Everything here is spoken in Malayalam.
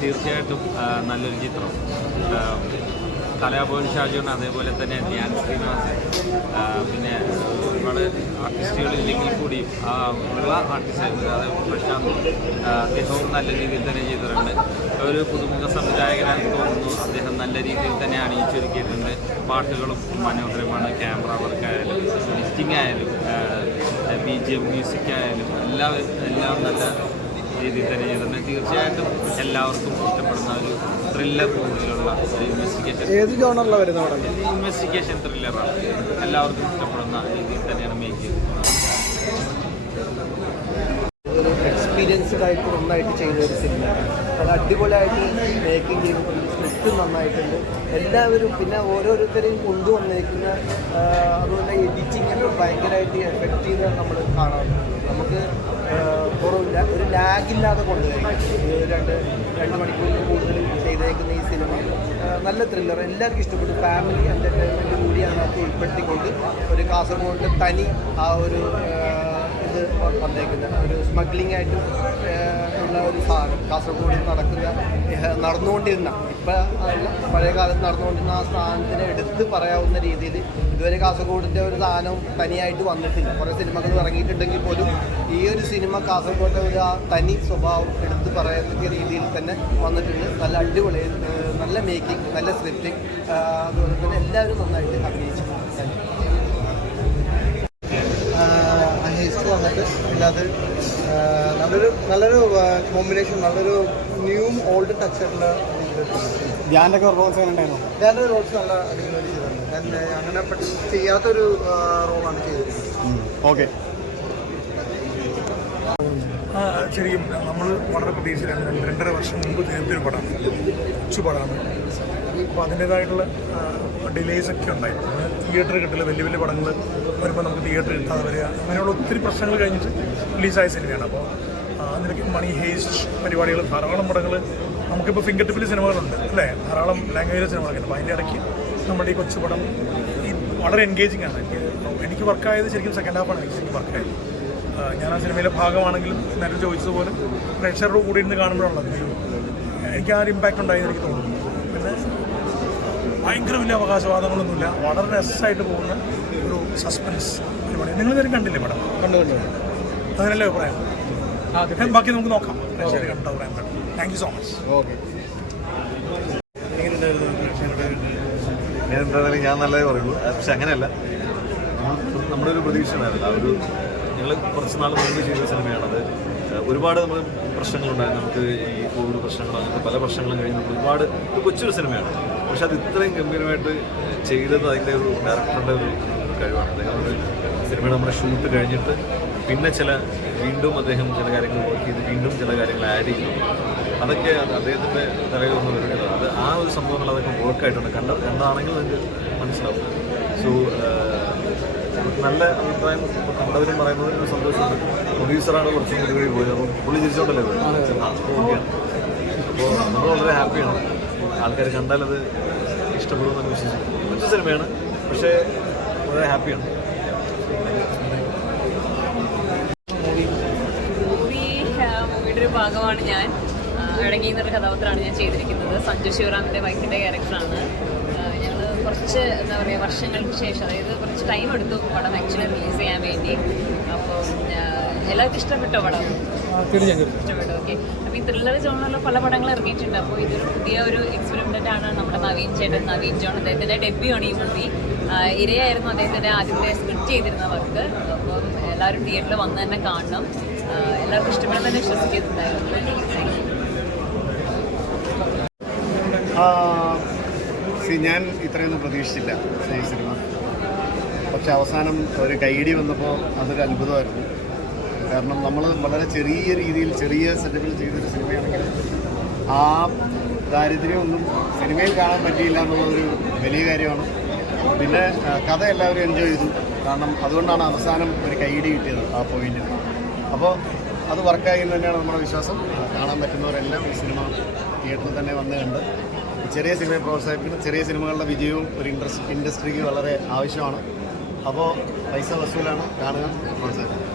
തീർച്ചയായിട്ടും നല്ലൊരു ചിത്രം. കലാഭവൻ ഷാജോൺ, അതേപോലെ തന്നെ ധ്യാൻ ശ്രീനിവാസൻ, പിന്നെ ഒരുപാട് ആർട്ടിസ്റ്റുകളില്ലെങ്കിൽ കൂടിയും ഉള്ള ആർട്ടിസ്റ്റ്, അതായത് പ്രശാന്ത്, അദ്ദേഹവും നല്ല രീതിയിൽ തന്നെ ചെയ്തിട്ടുണ്ട്. ഒരു പുതുമുഖ സംവിധായകനാണെന്ന് തോന്നുന്നു. അദ്ദേഹം നല്ല രീതിയിൽ തന്നെ അണിയിച്ചൊരുക്കിയിട്ടുണ്ട്. പാട്ടുകളും മനോഹരമാണ്. ക്യാമറ വർക്കായാലും എഡിറ്റിംഗ് ആയാലും BGM മ്യൂസിക് ആയാലും എല്ലാം നല്ല രീതിയിൽ തന്നെ ചെയ്തിട്ടുണ്ട്. തീർച്ചയായിട്ടും എല്ലാവർക്കും ഇഷ്ടപ്പെടുന്ന ഒരു ത്രില്ലർ മൂഡിലുള്ള ഒരു ഇൻവെസ്റ്റിഗേഷൻ. ഏത് ജോണറിലാണ് വരുന്നത്? ഇൻവെസ്റ്റിഗേഷൻ ത്രില്ലറാണ്. എല്ലാവർക്കും ഇഷ്ടപ്പെടുന്ന രീതിയിൽ തന്നെയാണ് മേക്ക് ചെയ്തിട്ടുള്ളത്. ഒരു എക്സ്പീരിയൻസ്ഡ് ആയിട്ട് നന്നായിട്ട് ചെയ്ത ഒരു സിനിമയാണ്. അത് അടിപൊളിയായിട്ട് മേക്കിംഗ് ചെയ്തിട്ടുണ്ട്. സ്ക്രിപ്റ്റ് നന്നായിട്ടുണ്ട്. എല്ലാവരും പിന്നെ ഓരോരുത്തരെയും കൊണ്ടുവന്നേക്കുന്ന അതുപോലെ എഡിറ്റിങ്ങിൽ ഭയങ്കരമായിട്ട് എഫക്റ്റ് ചെയ്ത് നമ്മൾ കാണാറുണ്ട്. നമുക്ക് കുറവില്ല, ഒരു ലാഗില്ലാതെ കൊണ്ടുപോയിരിക്കും. രണ്ട് മണിക്കൂറിൽ കൂടുതൽ ചെയ്തേക്കുന്ന ഈ സിനിമ നല്ല ത്രില്ലർ, എല്ലാവർക്കും ഇഷ്ടപ്പെട്ടു. ഫാമിലി എൻ്റർടൈൻമെൻറ്റ് കൂടി അതിനകത്ത് ഉൾപ്പെടുത്തിക്കൊണ്ട് ഒരു കാസർഗോഡിൻ്റെ തനി ആ ഒരു ഇത് വന്നേക്കുന്ന ഒരു സ്മഗ്ലിംഗ് ആയിട്ട് ഉള്ള ഒരു സാധനം കാസർഗോഡിൽ നടന്നുകൊണ്ടിരുന്ന, ഇപ്പം പഴയ കാലത്ത് നടന്നുകൊണ്ടിരുന്ന ആ സാധനത്തിനെ എടുത്ത് പറയാവുന്ന രീതിയിൽ ഇതുവരെ കാസർഗോഡിൻ്റെ ഒരു സാധനം തനിയായിട്ട് വന്നിട്ടില്ല. കുറേ സിനിമകൾ ഇറങ്ങിയിട്ടുണ്ടെങ്കിൽ പോലും ഈ ഒരു സിനിമ കാസർഗോഡിൻ്റെ ഒരു ആ തനി സ്വഭാവം എടുത്ത് പറയത്തക്ക രീതിയിൽ തന്നെ വന്നിട്ടുണ്ട്. നല്ല അടിപൊളി, നല്ല മേക്കിംഗ്, നല്ല സ്ക്രിപ്റ്റിംഗ്, അതുപോലെ തന്നെ എല്ലാവരും നന്നായിട്ട് അഭിനയിച്ചു. ഹിസ്റ്ററി വന്നിട്ട് ഇല്ലാതെ നല്ലൊരു കോമ്പിനേഷൻ, നല്ലൊരു ന്യൂവും ഓൾഡ് ടച്ച് ആയിട്ടുള്ള ധ്യാൻ്റെ റോൾസ് എങ്ങനെ ഉണ്ടായിരുന്നു? ധ്യാൻ്റെ റോൾസ് നല്ല അടിപൊളി ചെയ്തിട്ടുണ്ട്. ഞാൻ അങ്ങനെ ചെയ്യാത്തൊരു റോളാണ് ചെയ്തിരിക്കുന്നത്. ഓക്കെ. ശരിക്കും നമ്മൾ വളരെ പ്രതീക്ഷിച്ചിട്ടുണ്ട്. 2.5 വർഷം മുമ്പ് തീർത്തൊരു പടമാണ്, കൊച്ചു പടമാണ്. അപ്പോൾ അതിൻ്റേതായിട്ടുള്ള ഡിലേസ് ഒക്കെ ഉണ്ടായി. തിയേറ്റർ കിട്ടില്ല, വലിയ വലിയ പടങ്ങൾ വരുമ്പോൾ നമുക്ക് തിയേറ്റർ കിട്ടാതെ വരിക, അങ്ങനെയുള്ള ഒത്തിരി പ്രശ്നങ്ങൾ കഴിഞ്ഞിട്ട് റിലീസായ സിനിമയാണ്. അപ്പോൾ അതിലേക്ക് മണി ഹേസ്റ്റ് പരിപാടികൾ, ധാരാളം പടങ്ങൾ നമുക്കിപ്പോൾ ഫിംഗർ ടിപ്പിൽ സിനിമകളുണ്ട് അല്ലേ, ധാരാളം ലാംഗ്വേജ് സിനിമകളൊക്കെ ഉണ്ട്. അപ്പോൾ അതിൻ്റെ ഇടയ്ക്ക് നമ്മുടെ ഈ കൊച്ചു പടം വളരെ എൻഗേജിങ് ആണ്. എനിക്ക് വർക്കായത് ശരിക്കും സെക്കൻഡ് ഹാഫാണ് എനിക്ക് ശരിക്കും വർക്കായത്. ഞാൻ ആ സിനിമയിലെ ഭാഗമാണെങ്കിലും നേരത്തെ ചോദിച്ചതുപോലെ പ്രേക്ഷകരുടെ കൂടെ ഇരുന്ന് കാണുമ്പോഴുള്ളത് എനിക്ക് ആ ഒരു ഇമ്പാക്റ്റ് ഉണ്ടായെന്ന് എനിക്ക് തോന്നുന്നു. പിന്നെ ഭയങ്കര വലിയ അവകാശവാദങ്ങളൊന്നുമില്ല, വളരെ രസമായിട്ട് പോകുന്ന ഒരു സസ്പെൻസ് പരിപാടി. നിങ്ങൾ ഇതുവരെ കണ്ടില്ലേ പടം? കണ്ടു. അതിനല്ലേ അഭിപ്രായം? ബാക്കി നമുക്ക് നോക്കാം. പ്രേക്ഷകർ കണ്ട അഭിപ്രായം. Thank you so much. Okay. എന്തായാലും ഞാൻ നല്ലതേ പറയുള്ളൂ. പക്ഷെ അങ്ങനെയല്ല, നമ്മുടെ ഒരു പ്രതീക്ഷ ഉണ്ടായിരുന്നില്ല. ആ ഒരു ഞങ്ങൾ കുറച്ച് നാൾ മുമ്പ് ചെയ്ത സിനിമയാണത്. ഒരുപാട് നമ്മൾ പ്രശ്നങ്ങളുണ്ടായിരുന്നു. നമുക്ക് ഈ കോവിഡ് പ്രശ്നങ്ങൾ, അങ്ങനത്തെ പല പ്രശ്നങ്ങളും കഴിഞ്ഞ് ഒരുപാട് കൊച്ചൊരു സിനിമയാണ്. പക്ഷെ അത് ഇത്രയും ഗംഭീരമായിട്ട് ചെയ്തത് അതിൻ്റെ ഒരു ഡയറക്ടറുടെ ഒരു കഴിവാണ്. അദ്ദേഹം ഒരു സിനിമയുടെ നമ്മുടെ ഷൂട്ട് കഴിഞ്ഞിട്ട് പിന്നെ വീണ്ടും അദ്ദേഹം ചില കാര്യങ്ങൾ വർക്ക് ചെയ്ത് വീണ്ടും ചില കാര്യങ്ങൾ ആഡ് ചെയ്തു. അതൊക്കെ അദ്ദേഹത്തിൻ്റെ തലയിലൊന്നും വരുന്നത് അത് ആ ഒരു സംഭവങ്ങൾ അതൊക്കെ വർക്കായിട്ടുണ്ട്. കണ്ടാണെങ്കിൽ നിങ്ങൾക്ക് മനസ്സിലാവും. സോ നല്ല അഭിപ്രായം കണ്ടവരും പറയുന്നത് ഒരു സന്തോഷമുണ്ട്. പ്രൊഡ്യൂസറാണ് കുറച്ചും കൂടി വഴി പോയത്. അപ്പം പുള്ളി ചിരിച്ചോണ്ടല്ലേ പോയത്. ഓക്കെയാണ്. അപ്പോൾ നമ്മൾ വളരെ ഹാപ്പിയാണ്. ആൾക്കാർ കണ്ടാലത് ഇഷ്ടപ്പെടുമെന്ന് വിശ്വസിക്കുന്നു. കൊച്ചു സിനിമയാണ്, പക്ഷേ വളരെ ഹാപ്പിയാണ്. മൂവിയുടെ ഒരു ഭാഗമാണ് ഞാൻ. അടങ്ങി എന്നൊരു കഥാപാത്രമാണ് ഞാൻ ചെയ്തിരിക്കുന്നത്. സഞ്ജു ശിവറാമിൻ്റെ വൈഫിൻ്റെ ക്യാരക്ടറാണ്. ഞങ്ങൾ കുറച്ച് എന്താ പറയുക വർഷങ്ങൾക്ക് ശേഷം, അതായത് കുറച്ച് ടൈം എടുത്തു പടം ആക്ച്വലി റിലീസ് ചെയ്യാൻ വേണ്ടി. അപ്പോൾ എല്ലാവർക്കും ഇഷ്ടപ്പെട്ടോ പടം? ഇഷ്ടപ്പെട്ടു. ഓക്കെ. അപ്പോൾ ഈ ത്രില്ലർ ജോണിലുള്ള പല പടങ്ങൾ ഇറങ്ങിയിട്ടുണ്ട്. അപ്പോൾ ഇതൊരു പുതിയ ഒരു എക്സ്പെരിമെൻ്റ് ആണ്. നമ്മുടെ നവീൻ ജോൺ, അദ്ദേഹത്തിൻ്റെ ഡെബ്യൂ ആണ് ഈ മൂവി. ഇരയായിരുന്നു അദ്ദേഹത്തിൻ്റെ ആദ്യത്തെ സ്ക്രിപ്റ്റ് ചെയ്തിരുന്ന വർക്ക്. അപ്പം എല്ലാവരും തിയേറ്ററിൽ വന്ന് തന്നെ കാണണം. എല്ലാവർക്കും ഇഷ്ടപ്പെടുന്ന തന്നെ വിശ്വസിക്കുന്നുണ്ടായിരുന്നു. ഞാൻ ഇത്രയൊന്നും പ്രതീക്ഷിച്ചില്ല ഈ സിനിമ. പക്ഷെ അവസാനം ഒരു കൈയിടി വന്നപ്പോൾ അതൊരു അത്ഭുതമായിരുന്നു. കാരണം നമ്മൾ വളരെ ചെറിയ രീതിയിൽ ചെറിയ സെറ്റപ്പിൽ ചെയ്തൊരു സിനിമയാണെങ്കിൽ ആ ദാരിദ്ര്യമൊന്നും സിനിമയിൽ കാണാൻ പറ്റിയില്ല എന്നുള്ളതൊരു വലിയ കാര്യമാണ്. പിന്നെ കഥ എല്ലാവരും എൻജോയ് ചെയ്തു. കാരണം അതുകൊണ്ടാണ് അവസാനം ഒരു കൈയിടി കിട്ടിയത് ആ പോയിന്റ്. അപ്പോൾ അത് വർക്കായി എന്ന് തന്നെയാണ് നമ്മുടെ വിശ്വാസം. കാണാൻ പറ്റുന്നവരെല്ലാം ഈ സിനിമ തിയേറ്ററിൽ തന്നെ വന്ന് കണ്ട് ചെറിയ സിനിമയെ പ്രോത്സാഹിപ്പിക്കുന്ന ചെറിയ സിനിമകളുടെ വിജയവും ഒരു ഇൻഡസ്ട്രിക്ക് വളരെ ആവശ്യമാണ്. അപ്പോൾ പൈസ വസൂലാണ്, കാണുക, പ്രോത്സാഹിപ്പിക്കുക.